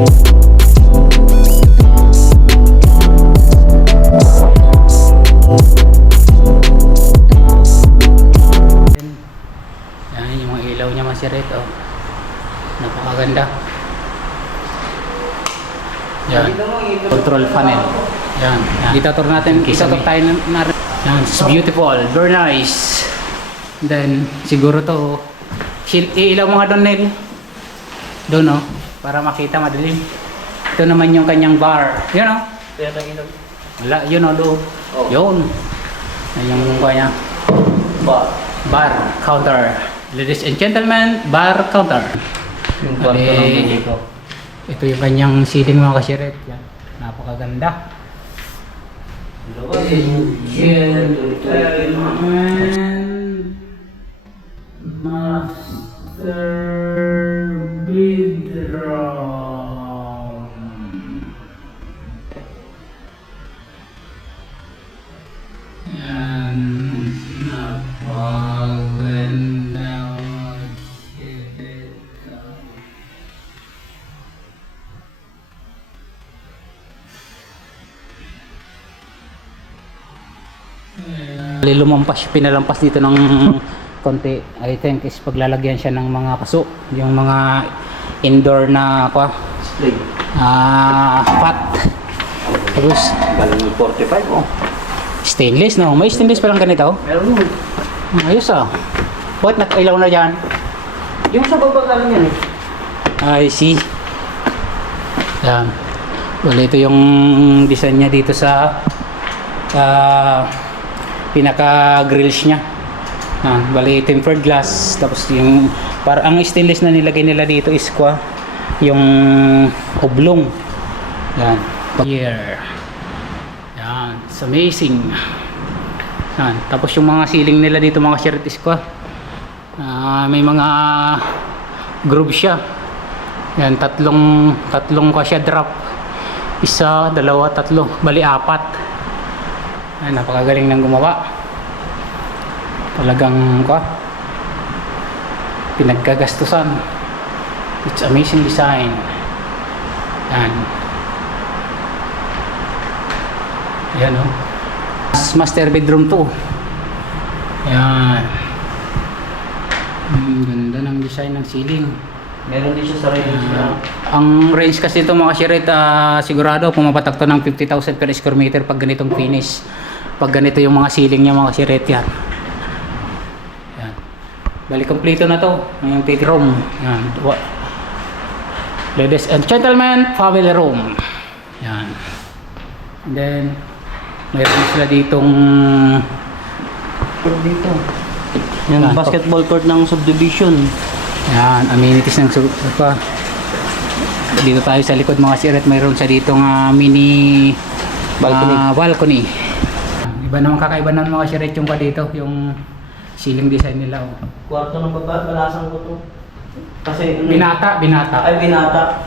Yan yung mga ilaw niya, mga siret. Oh, napakaganda. Yan, control panel. Yan, itatur natin, itatur tayo na. Yan, it's beautiful, very nice. Then siguro to ilaw mga doon, Nel. Doon, oh, para makita madilim. Ito naman yung kanyang bar. Yun, oh. Wala, yun, oh, doon. Yun. Yan yung kanya. Bar counter. Ladies and gentlemen, bar counter. Yung kwarto ng dito. Ito yung kanyang ceiling, mga kasiret. Yan. Napakaganda. Gentlemen, master bedroom. Yan. Napakaganda. Lumampas, pinalampas dito ng konti. I think is paglalagyan siya ng mga paso, yung mga indoor na Display. pot. Tapos Galing yung 45, oh. stainless, no? May stainless palang ganito. Meron mo. Ayos, ah. Bakit nakailaw na dyan? Yung sa baba galing yan, eh. I see. Yan. Well, ito yung design niya dito sa pinaka grills niya. Bali tempered glass, tapos yung para ang stainless na nilagay nila dito is yung oblong. Yan. Here. Yan, it's amazing. Yan. Tapos yung mga ceiling nila dito, mga shirt is may mga groove siya. Yan, tatlong siya drop. Isa, dalawa, tatlo, bali apat. Ay, napakagaling ng gumawa. Talagang pinagkagastusan. It's amazing design. Yan. Yan, oh. Master bedroom to. Yan. Ganda ng design ng ceiling. Meron din siya sa range na. Ang range kasi ito, mga shiret, sigurado pumapatak to ng 50,000 per square meter pag ganitong finish. Pag ganito yung mga ceiling niya, mga shiret, yan. Yan. Bali kompleto na to. Yung bedroom. Yan. Ladies and gentlemen, family room. Yan. And then mayroon sila ditong Dito. Yung basketball court ng subdivision. yan, amenities ng dito tayo sa likod, mga siret. Mayroon sa dito ng mini balcony. Iba naman, kakaiba naman, mga siret, yung dito, yung ceiling design nila, oh. Kwarto ng baba, balasan ko to. Kasi Binata. ay binata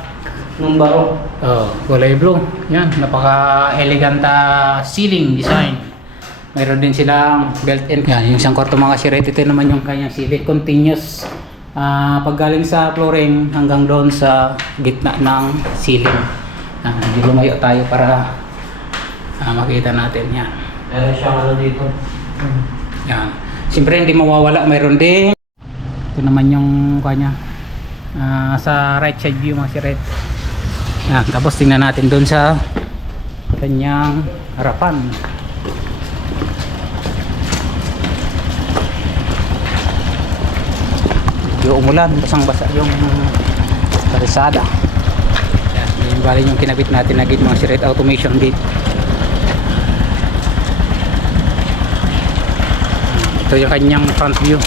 nung baro. Oh, kulay blue. Yan, napaka-elegant ceiling design. Mayroon din silang built-in. Yan, yung isang kwarto, mga siret. Ito naman yung kanyang ceiling. Continuous. Paggaling sa flooring hanggang doon sa gitna ng ceiling. Hindi lumayo tayo para makita natin. Yan. Meron siyang ano dito. Yan. Siyempre hindi mawawala. Mayroon din. Ito naman yung kanya. Sa right side view, mga siret. Yan. Tapos tingnan natin doon sa kanyang harapan. Yung umulan, basang-basa yung karisada. Yan, yung bali yung kinabit natin na gate, mga siret, automation gate. Ito yung kanyang front view.